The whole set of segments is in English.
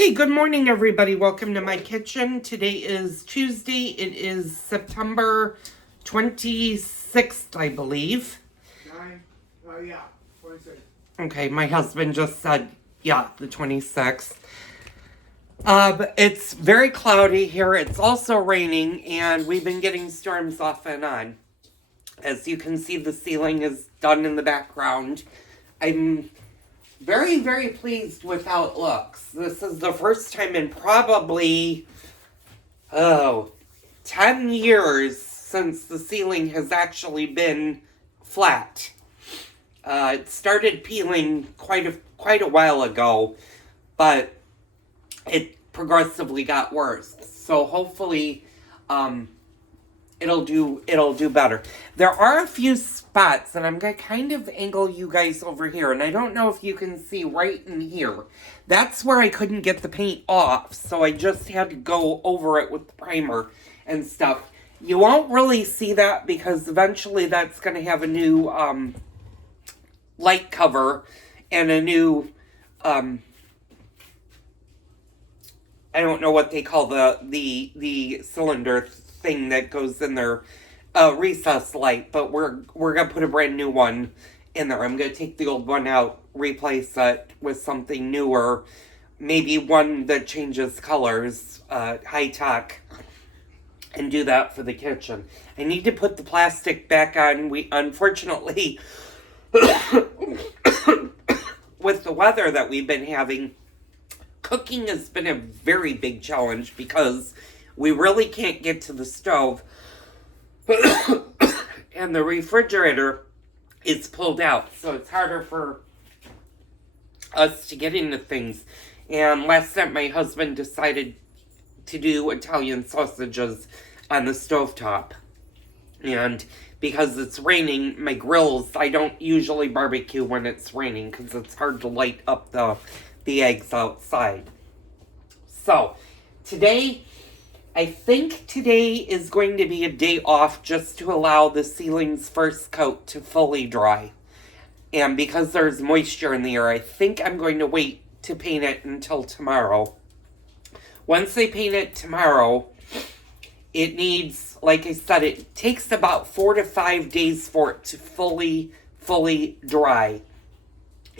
Okay, good morning, everybody. Welcome to my kitchen. Today is Tuesday. It is September 26th, I believe. 26th. Okay, my husband just said, the 26th. It's very cloudy here. It's also raining, and we've been getting storms off and on. As you can see, the ceiling is done in the background. I'm very, very pleased with how it looks. This is the first time in probably, 10 years since the ceiling has actually been flat. It started peeling quite a while ago, but it progressively got worse. So hopefully, it'll do better. There are a few spots, and I'm going to kind of angle you guys over here, and I don't know if you can see right in here. That's where I couldn't get the paint off, so I just had to go over it with the primer and stuff. You won't really see that because eventually that's going to have a new light cover and a new I don't know what they call the cylinder thing that goes in there, recess light, but we're gonna put a brand new one in there. I'm gonna take the old one out, replace it with something newer, maybe one that changes colors, high tech, and do that for the kitchen. I need to put the plastic back on. We unfortunately, with the weather that we've been having, cooking has been a very big challenge because we really can't get to the stove and the refrigerator is pulled out, so it's harder for us to get into things. And last night my husband decided to do Italian sausages on the stovetop, and because it's raining, my grills, I don't usually barbecue when it's raining because it's hard to light up the eggs outside. So today, I think today is going to be a day off just to allow the ceiling's first coat to fully dry. And because there's moisture in the air, I think I'm going to wait to paint it until tomorrow. Once I paint it tomorrow, it needs, like I said, it takes about 4 to 5 days for it to fully dry.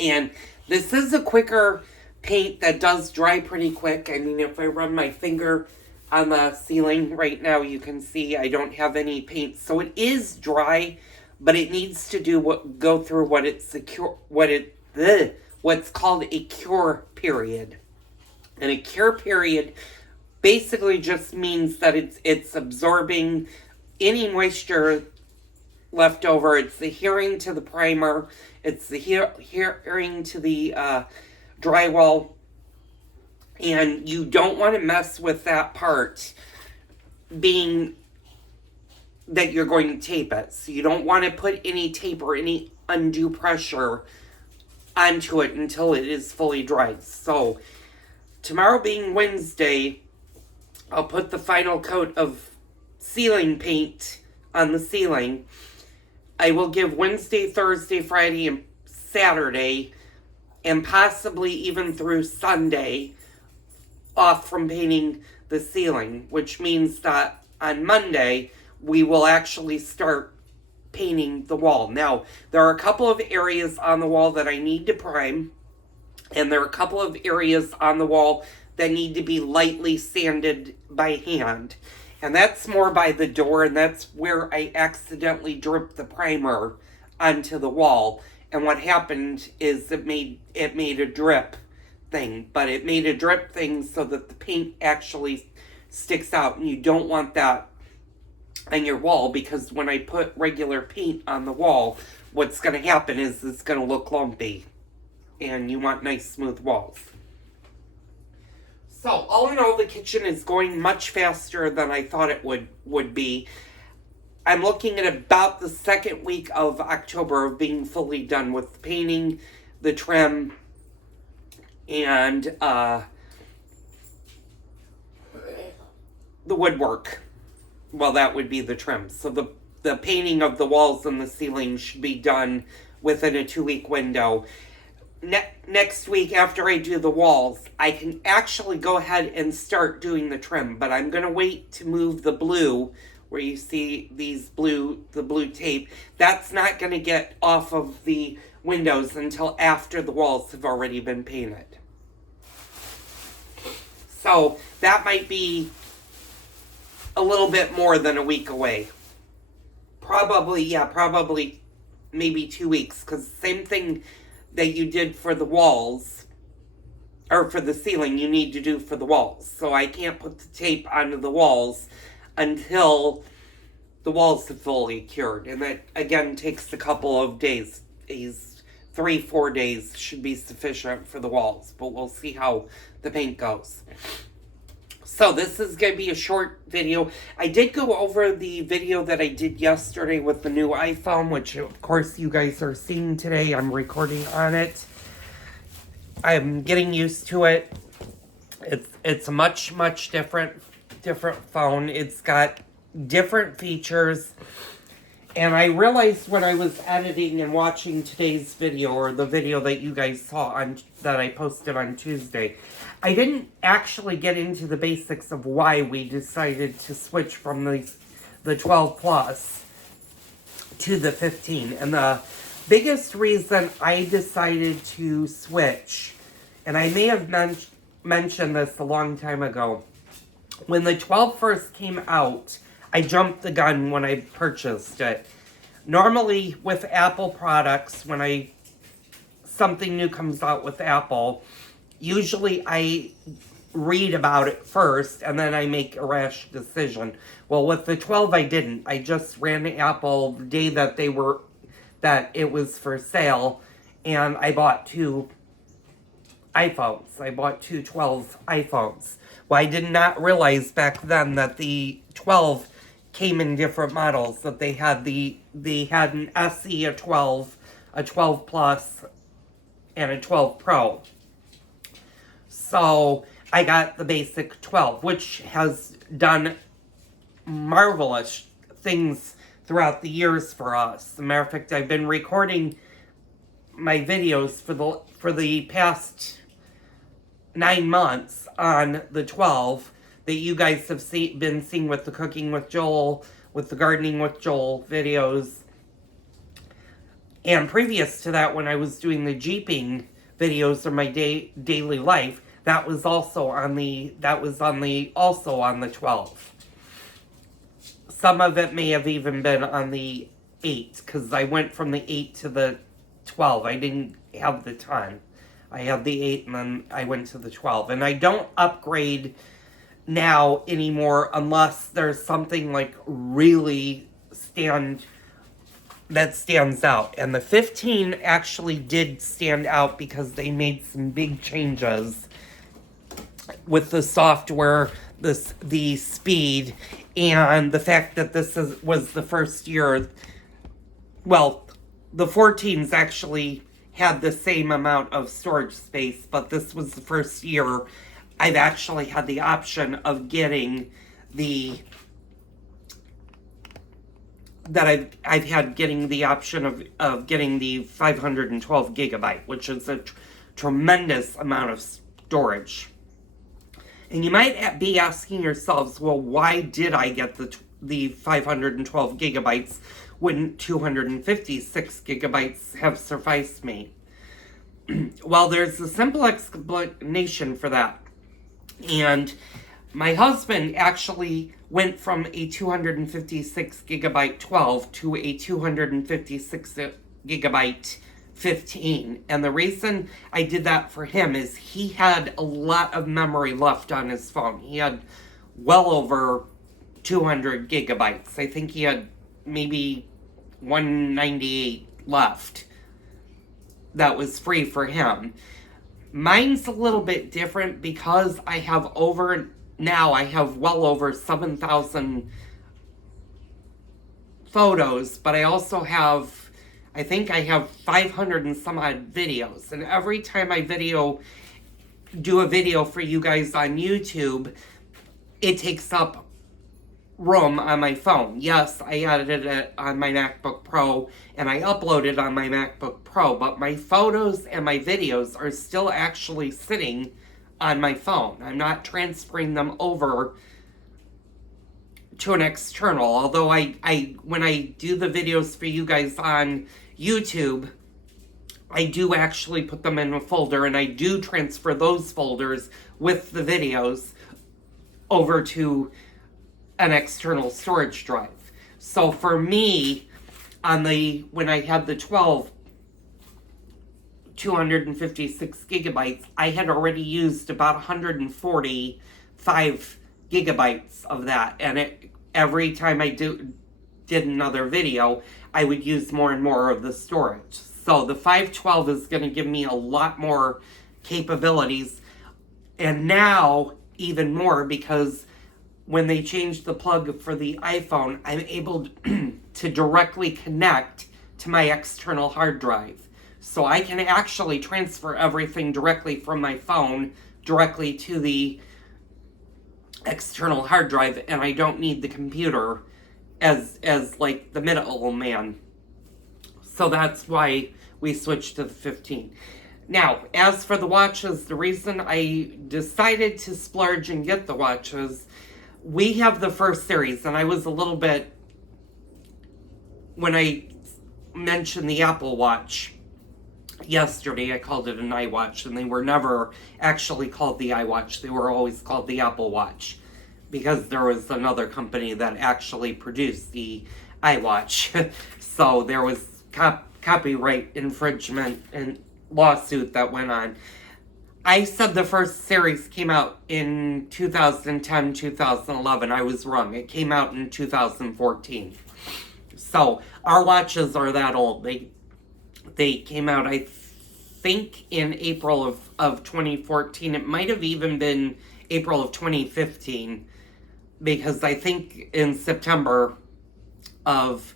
And this is a quicker paint that does dry pretty quick. I mean, if I run my finger on the ceiling right now, you can see I don't have any paint. So it is dry, but it needs to go through what's called a cure period. And a cure period basically just means that it's absorbing any moisture left over. It's adhering to the primer. It's adhering to the drywall. And you don't want to mess with that part, being that you're going to tape it. So you don't want to put any tape or any undue pressure onto it until it is fully dried. So tomorrow being Wednesday, I'll put the final coat of ceiling paint on the ceiling. I will give Wednesday, Thursday, Friday, and Saturday, and possibly even through Sunday, off from painting the ceiling, which means that on Monday we will actually start painting the wall. Now, there are a couple of areas on the wall that I need to prime, and there are a couple of areas on the wall that need to be lightly sanded by hand. And that's more by the door, and that's where I accidentally dripped the primer onto the wall. And what happened is it made a drip thing, but it made a drip thing so that the paint actually sticks out, and you don't want that on your wall, because when I put regular paint on the wall, what's going to happen is it's going to look lumpy, and you want nice smooth walls. So all in all, the kitchen is going much faster than I thought it would be. I'm looking at about the second week of October of being fully done with the painting, the trim, and the woodwork. Well, that would be the trim. So the painting of the walls and the ceiling should be done within a 2-week window. next week after I do the walls, I can actually go ahead and start doing the trim. But I'm going to wait to move the blue, where you see the blue tape. That's not going to get off of the windows until after the walls have already been painted. So that might be a little bit more than a week away. Probably maybe 2 weeks, because same thing that you did for the walls, or for the ceiling, you need to do for the walls. So I can't put the tape onto the walls until the walls have fully cured. And that, again, takes a couple of days. 3-4 days should be sufficient for the walls. But we'll see how the paint goes. So this is going to be a short video. I did go over the video that I did yesterday with the new iPhone, which of course you guys are seeing today. I'm recording on it. I'm getting used to it. It's a much different phone. It's got different features. And I realized when I was editing and watching today's video, or the video that you guys saw that I posted on Tuesday, I didn't actually get into the basics of why we decided to switch from the 12 Plus to the 15. And the biggest reason I decided to switch, and I may have mentioned this a long time ago, when the 12 first came out, I jumped the gun when I purchased it. Normally with Apple products, when something new comes out with Apple, usually I read about it first and then I make a rash decision. Well, with the 12 I didn't. I just ran to Apple the day that it was for sale, and I bought 2 iPhones. I bought 2 12 iPhones. Well, I did not realize back then that the 12 came in different models. That they had an SE, a 12, a 12 Plus, and a 12 Pro. So I got the basic 12, which has done marvelous things throughout the years for us. As a matter of fact, I've been recording my videos for the past 9 months on the 12 that you guys have been seeing with the Cooking with Joel, with the Gardening with Joel videos. And previous to that, when I was doing the Jeeping videos of my daily life, that was also on the 12. Some of it may have even been on the 8, because I went from the 8 to the 12. I didn't have the 10. I had the 8 and then I went to the 12. And I don't upgrade now anymore unless there's something like really that stands out. And the 15 actually did stand out because they made some big changes with the software, the speed, and the fact that this was the first year. Well, the 14s actually had the same amount of storage space, but this was the first year I've actually had the option of getting getting the option of getting the 512 gigabyte, which is a tremendous amount of storage. And you might be asking yourselves, well, why did I get the 512 gigabytes when 256 gigabytes have sufficed me? Well, there's a simple explanation for that. And my husband actually went from a 256 gigabyte 12 to a 256 gigabyte 15. And the reason I did that for him is he had a lot of memory left on his phone. He had well over 200 gigabytes. I think he had maybe 198 left that was free for him. Mine's a little bit different because I have well over 7,000 photos, but I also have, I think I have 500 and some odd videos. And every time I do a video for you guys on YouTube, it takes up room on my phone. Yes, I edited it on my MacBook Pro and I uploaded on my MacBook Pro, but my photos and my videos are still actually sitting on my phone. I'm not transferring them over to an external, although I when I do the videos for you guys on YouTube, I do actually put them in a folder and I do transfer those folders with the videos over to an external storage drive. So for me, when I had the 256 gigabytes, I had already used about 145 gigabytes of that, and every time I did another video, I would use more and more of the storage. So the 512 is going to give me a lot more capabilities, and now even more, because when they changed the plug for the iPhone, I'm able to directly connect to my external hard drive. So I can actually transfer everything directly from my phone directly to the external hard drive, and I don't need the computer as like the middleman. So that's why we switched to the 15. Now, as for the watches, the reason I decided to splurge and get the watches, we have the first series, and I was a little bit, when I mentioned the Apple Watch yesterday, I called it an iWatch, and they were never actually called the iWatch. They were always called the Apple Watch, because there was another company that actually produced the iWatch. So there was copyright infringement and lawsuit that went on. I said the first series came out in 2010, 2011. I was wrong. It came out in 2014. So our watches are that old. They came out, I think, in April of 2014. It might have even been April of 2015, because I think in September of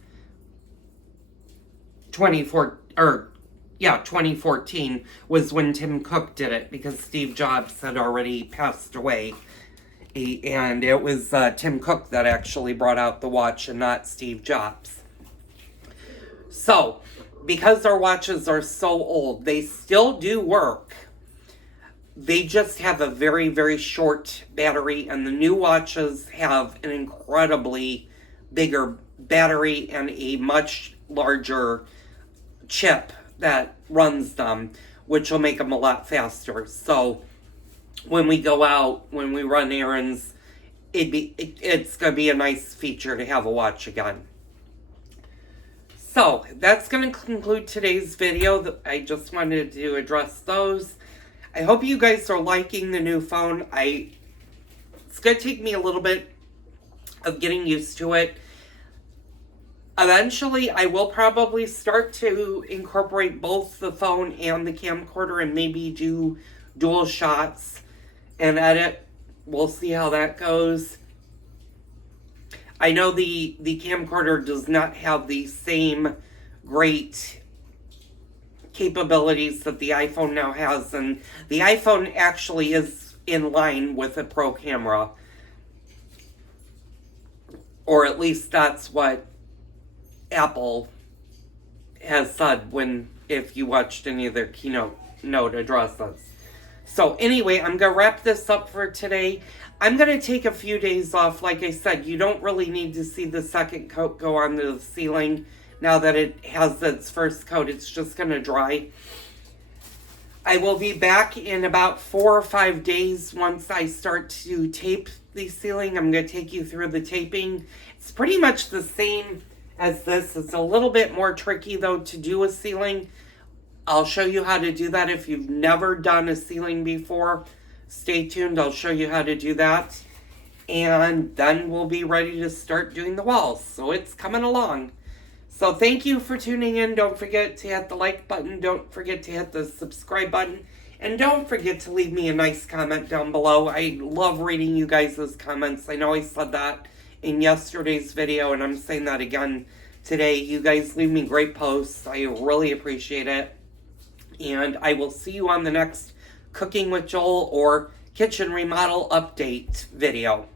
2014 was when Tim Cook did it, because Steve Jobs had already passed away. And it was Tim Cook that actually brought out the watch and not Steve Jobs. So, because our watches are so old, they still do work. They just have a very, very short battery, and the new watches have an incredibly bigger battery and a much larger chip that runs them, which will make them a lot faster. So when we go out, when we run errands, it's going to be a nice feature to have a watch again. So that's going to conclude today's video. I just wanted to address those. I hope you guys are liking the new phone. It's going to take me a little bit of getting used to it. Eventually, I will probably start to incorporate both the phone and the camcorder and maybe do dual shots and edit. We'll see how that goes. I know the camcorder does not have the same great capabilities that the iPhone now has, and the iPhone actually is in line with a pro camera, or at least that's what Apple has said if you watched any of their keynote addresses. So anyway, I'm going to wrap this up for today. I'm going to take a few days off. Like I said, you don't really need to see the second coat go onto the ceiling. Now that it has its first coat, it's just going to dry. I will be back in about 4 or 5 days once I start to tape the ceiling. I'm going to take you through the taping. It's pretty much the same as this. It's a little bit more tricky, though, to do a ceiling. I'll show you how to do that. If you've never done a ceiling before, stay tuned. I'll show you how to do that. And then we'll be ready to start doing the walls. So it's coming along. So thank you for tuning in. Don't forget to hit the like button. Don't forget to hit the subscribe button. And don't forget to leave me a nice comment down below. I love reading you guys' comments. I know I said that in yesterday's video, and I'm saying that again today. You guys leave me great posts. I really appreciate it. And I will see you on the next Cooking with Joel or Kitchen Remodel Update video.